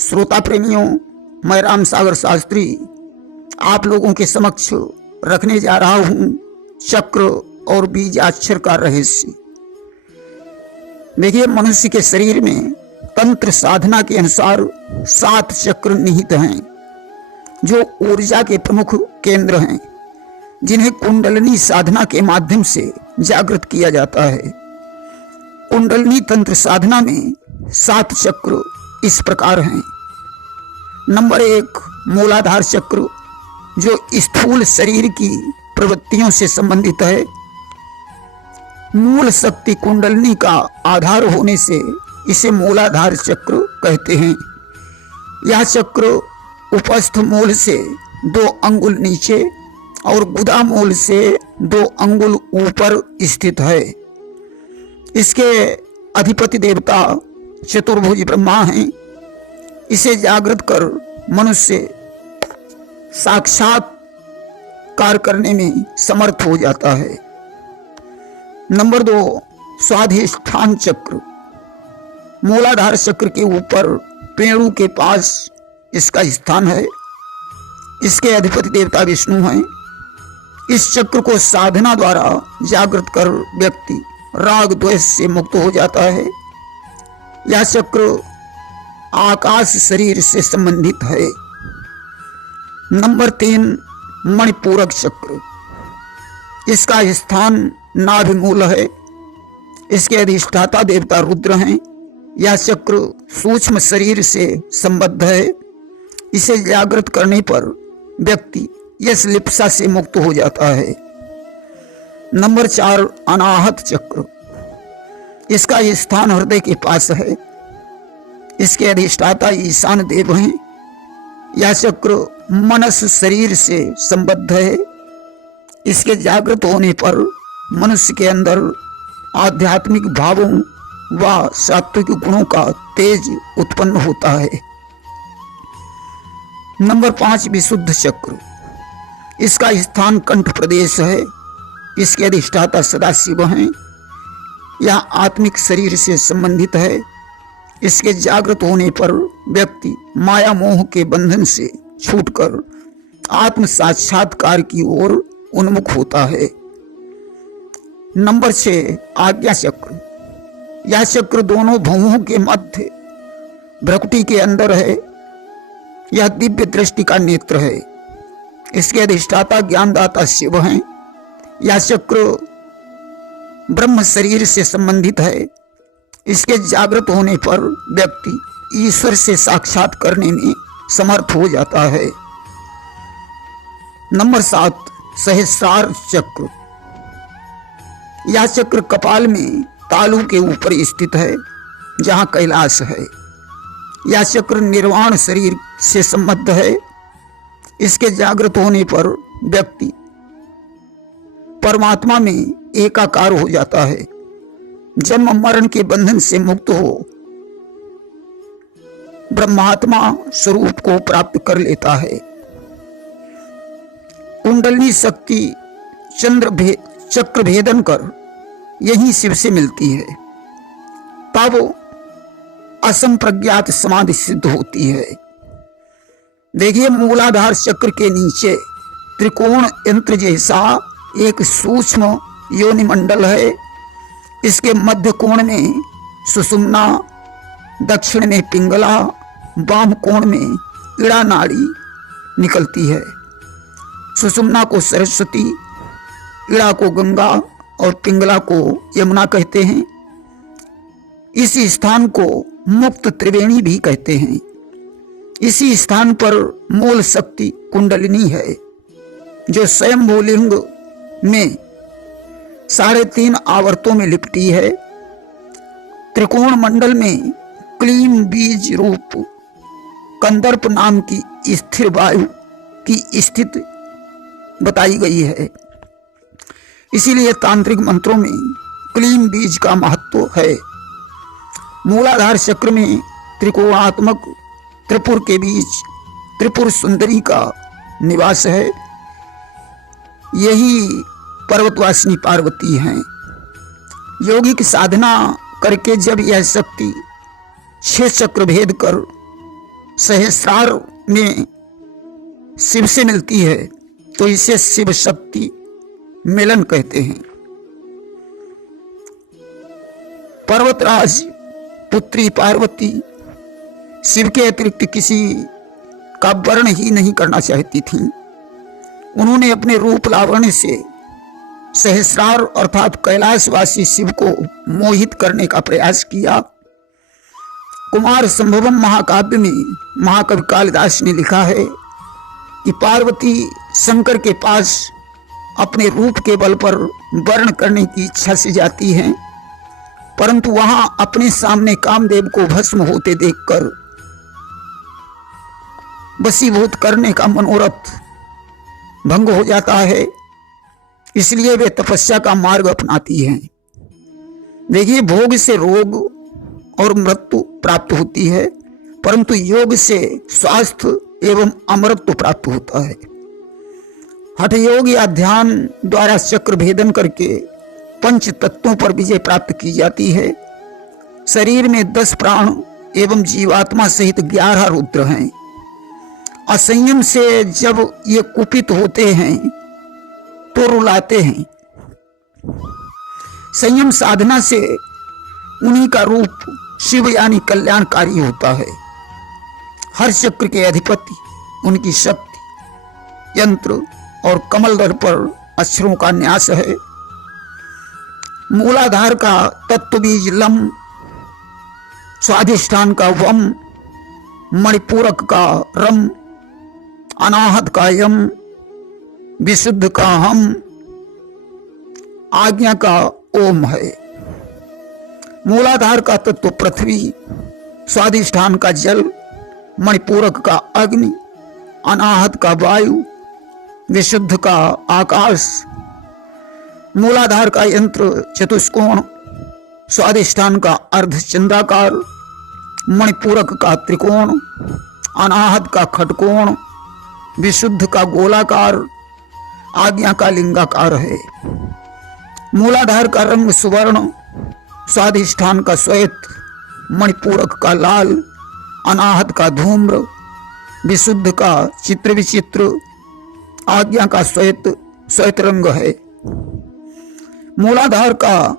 श्रोता प्रेमियों, मैं राम सागर शास्त्री आप लोगों के समक्ष रखने जा रहा हूं चक्र और बीजाक्षर का रहस्य। देखिए, मनुष्य के शरीर में तंत्र साधना के अनुसार 7 चक्र निहित हैं, जो ऊर्जा के प्रमुख केंद्र हैं, जिन्हें कुंडलिनी साधना के माध्यम से जागृत किया जाता है। कुंडलिनी तंत्र साधना में 7 चक्र इस प्रकार हैं। नंबर 1, मूलाधार चक्र, जो स्थूल शरीर की प्रवृत्तियों से संबंधित है। मूल शक्ति कुंडलिनी का आधार होने से इसे मूलाधार चक्र कहते हैं। यह चक्र उपस्थ मूल से 2 अंगुल नीचे और गुदा मूल से 2 अंगुल ऊपर स्थित है। इसके अधिपति देवता चतुर्भुज ब्रह्मा हैं। इसे जागृत कर मनुष्य साक्षात्कार करने में समर्थ हो जाता है। नंबर 2, स्वाधिष्ठान चक्र। मूलाधार चक्र के ऊपर पेड़ों के पास इसका स्थान है। इसके अधिपति देवता विष्णु हैं। इस चक्र को साधना द्वारा जागृत कर व्यक्ति राग द्वेष से मुक्त हो जाता है। यह चक्र आकाश शरीर से संबंधित है। नंबर 3, मणिपूरक चक्र। इसका स्थान नाभि मूल है। इसके अधिष्ठाता देवता रुद्र हैं। यह चक्र सूक्ष्म शरीर से संबद्ध है। इसे जागृत करने पर व्यक्ति यश लिप्सा से मुक्त हो जाता है। नंबर 4, अनाहत चक्र। इसका स्थान हृदय के पास है। इसके अधिष्ठाता ईशान देव हैं। यह चक्र मनस शरीर से संबद्ध है। इसके जागृत होने पर मनुष्य के अंदर आध्यात्मिक भावों व सात्विक गुणों का तेज उत्पन्न होता है। नंबर 5, विशुद्ध चक्र। इसका स्थान कंठ प्रदेश है। इसके अधिष्ठाता सदाशिव हैं। यह आत्मिक शरीर से संबंधित है। इसके जागृत होने पर व्यक्ति माया मोह के बंधन से छूटकर आत्म साक्षात्कार की ओर उन्मुख होता है। नंबर 6, आज्ञा चक्र। यह चक्र दोनों भुवों के मध्य भ्रुकुटी के अंदर है। यह दिव्य दृष्टि का नेत्र है। इसके अधिष्ठाता ज्ञानदाता शिव हैं। यह चक्र ब्रह्म शरीर से संबंधित है। इसके जागृत होने पर व्यक्ति ईश्वर से साक्षात करने में समर्थ हो जाता है। नंबर 7, सहस्रार चक्र। यह चक्र कपाल में तालु के ऊपर स्थित है, जहां कैलाश है। यह चक्र निर्वाण शरीर से संबद्ध है। इसके जागृत होने पर व्यक्ति परमात्मा में एकाकार हो जाता है। जन्म मरण के बंधन से मुक्त हो ब्रह्मात्मा स्वरूप को प्राप्त कर लेता है। कुंडलिनी शक्ति चक्र भेदन कर यही शिव से मिलती है। तब असंप्रज्ञात समाधि सिद्ध होती है। देखिए, मूलाधार चक्र के नीचे त्रिकोण यंत्र जैसा एक सूक्ष्म योनि मंडल है। इसके मध्य कोण में सुषुम्ना, दक्षिण में पिंगला, वाम कोण में इड़ा नाड़ी निकलती है। सुषुम्ना को सरस्वती, इड़ा को गंगा और पिंगला को यमुना कहते हैं। इस स्थान को मुक्त त्रिवेणी भी कहते हैं। इसी स्थान पर मूल शक्ति कुंडलिनी है, जो स्वयं लिंग में 3.5 आवर्तों में लिपटी है। त्रिकोण मंडल में क्लीन बीज रूप कंदर्प नाम की स्थिर वायु की स्थिति बताई गई है। इसीलिए तांत्रिक मंत्रों में क्लीन बीज का महत्व है। मूलाधार चक्र में त्रिकोणात्मक त्रिपुर के बीच त्रिपुर सुंदरी का निवास है। यही पर्वतवासिनी पार्वती हैं। योगी की साधना करके जब यह शक्ति 6 चक्र भेद कर सहस्रार में शिव से मिलती है तो इसे शिव शक्ति मिलन कहते हैं। पर्वतराज पुत्री पार्वती शिव के अतिरिक्त किसी का वर्ण ही नहीं करना चाहती थीं। उन्होंने अपने रूप लावण्य से सहस्रार अर्थात कैलाशवासी शिव को मोहित करने का प्रयास किया। कुमार संभवम महाकाव्य में महाकवि कालिदास ने लिखा है कि पार्वती शंकर के पास अपने रूप के बल पर वर्ण करने की इच्छा से जाती हैं, परंतु वहां अपने सामने कामदेव को भस्म होते देखकर वशीभूत करने का मनोरथ भंग हो जाता है, इसलिए वे तपस्या का मार्ग अपनाती हैं। देखिए, भोग से रोग और मृत्यु प्राप्त होती है, परंतु योग से स्वास्थ्य एवं अमरत्व प्राप्त होता है। हठ योग या ध्यान द्वारा चक्र भेदन करके पंच तत्वों पर विजय प्राप्त की जाती है। शरीर में 10 प्राण एवं जीवात्मा सहित 11 रुद्र हैं। असंयम से जब ये कुपित होते हैं तो रुलाते हैं। संयम साधना से उन्हीं का रूप शिव यानी कल्याणकारी होता है। हर चक्र के अधिपति, उनकी शक्ति, यंत्र और कमल दल पर अक्षरों का न्यास है। मूलाधार का तत्व बीज लम, स्वाधिष्ठान का वम, मणिपूरक का रम, अनाहत का यम, विशुद्ध का हम, आज्ञा का ओम है। मूलाधार का तत्व पृथ्वी, स्वाधिष्ठान का जल, मणिपूरक का अग्नि, अनाहत का वायु, विशुद्ध का आकाश। मूलाधार का यंत्र चतुष्कोण, स्वाधिष्ठान का अर्धचंद्राकार, मणिपूरक का त्रिकोण, अनाहत का खटकोण, विशुद्ध का गोलाकार, आज्ञा का लिंगाकार है। मूलाधार का रंग सुवर्ण, स्वाधिष्ठान का श्वेत, मणिपूरक का लाल, अनाहत का धूम्र, विशुद्ध का चित्र विचित्र, आज्ञा का श्वेत रंग है। मूलाधार का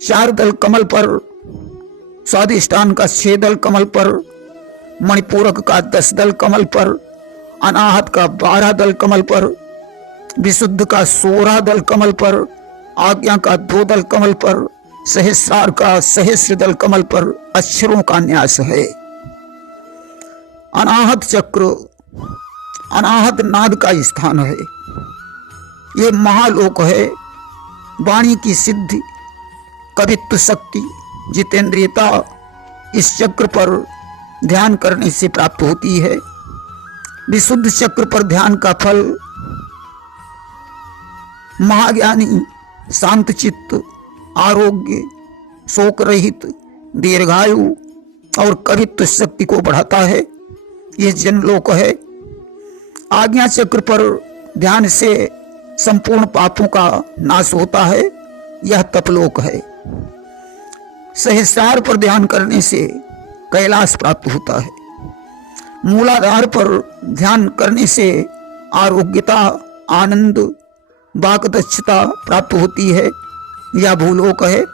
4 दल कमल पर, स्वाधिष्ठान का 6 दल कमल पर, मणिपूरक का 10 दल कमल पर, अनाहत का 12 दल कमल पर, विशुद्ध का 16 दल कमल पर, आज्ञा का 2 दल कमल पर, सहस्रार का सहस्र दल कमल पर अक्षरों का न्यास है। अनाहत चक्र अनाहत नाद का स्थान है। ये महालोक है। वाणी की सिद्धि, कवित्व शक्ति, जितेंद्रियता इस चक्र पर ध्यान करने से प्राप्त होती है। विशुद्ध चक्र पर ध्यान का फल महाज्ञानी, शांत चित्त, आरोग्य, शोक रहित, दीर्घायु और कवित्व शक्ति को बढ़ाता है। यह जनलोक है। आज्ञा चक्र पर ध्यान से संपूर्ण पापों का नाश होता है। यह तपलोक है। सहस्रार पर ध्यान करने से कैलाश प्राप्त होता है। मूलाधार पर ध्यान करने से आरोग्यता, आनंद, वाक्दक्षता प्राप्त होती है। यह भूलोक है।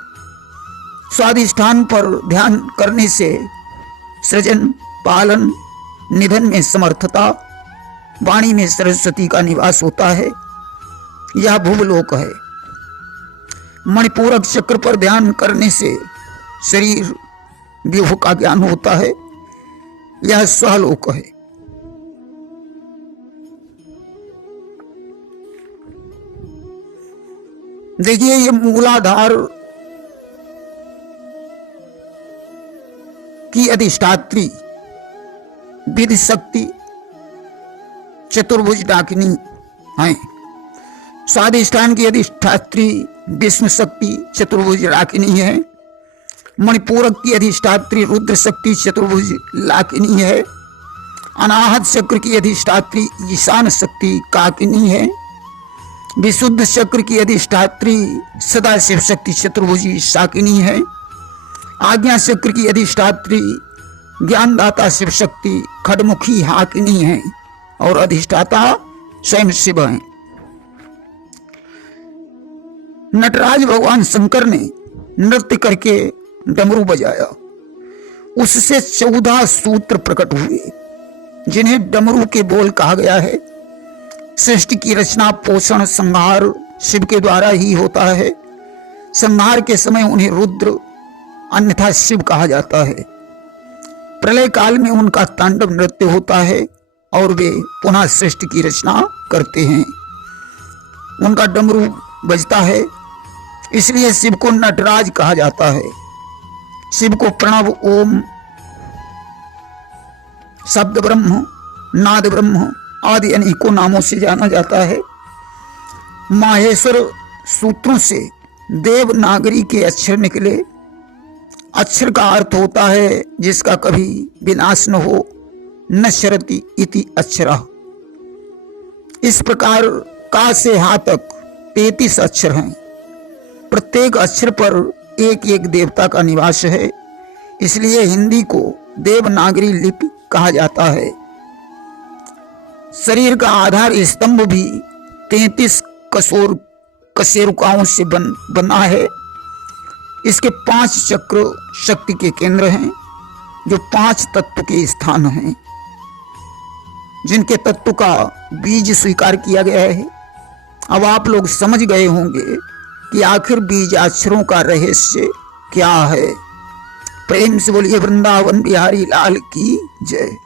स्वाधिष्ठान पर ध्यान करने से सृजन, पालन, निधन में समर्थता, वाणी में सरस्वती का निवास होता है। यह भूलोक है। मणिपूरक चक्र पर ध्यान करने से शरीर व्यूह का ज्ञान होता है। यह स्वलोक है। देखिए, ये मूलाधार की अधिष्ठात्री विधि शक्ति चतुर्भुज डाकिनी है। स्वाधिष्ठान की अधिष्ठात्री विष्णु शक्ति चतुर्भुज डाकिनी है। मणिपूरक की अधिष्ठात्री रुद्र शक्ति चतुर्भुज लाकिनी है। अनाहत चक्र की अधिष्ठात्री ईशान शक्ति काकिनी है। विशुद्ध चक्र की अधिष्ठात्री सदाशिव शक्ति चतुर्भुजी शाकिनी है। आज्ञा चक्र की अधिष्ठात्री ज्ञानदाता शिव शक्ति खडमुखी हाकिनी है और अधिष्ठाता स्वयं शिव हैं। नटराज भगवान शंकर ने नृत्य करके डमरू बजाया, उससे 14 सूत्र प्रकट हुए जिन्हें डमरू के बोल कहा गया है। सृष्टि की रचना, पोषण, संहार शिव के द्वारा ही होता है। संहार के समय उन्हें रुद्र अन्यथा शिव कहा जाता है। प्रलय काल में उनका तांडव नृत्य होता है और वे पुनः सृष्टि की रचना करते हैं। उनका डमरू बजता है, इसलिए शिव को नटराज कहा जाता है। शिव को प्रणव, ओम, शब्द ब्रह्म, नाद ब्रह्म आदि अनेकों नामों से जाना जाता है। माहेश्वर सूत्रों से देवनागरी के अक्षर निकले। अक्षर का अर्थ होता है जिसका कभी विनाश न हो, नश्यरति इति अक्षरः। इस प्रकार का से हा तक 33 अक्षर हैं। प्रत्येक अक्षर पर एक एक देवता का निवास है, इसलिए हिंदी को देवनागरी लिपि कहा जाता है। शरीर का आधार स्तंभ भी 33 कशेरुकाओं से बना है। इसके 5 चक्र शक्ति के केंद्र हैं, जो 5 तत्व के स्थान हैं, जिनके तत्व का बीज स्वीकार किया गया है। अब आप लोग समझ गए होंगे कि आखिर बीजाक्षरों का रहस्य क्या है। प्रेम से बोलिए वृंदावन बिहारी लाल की जय।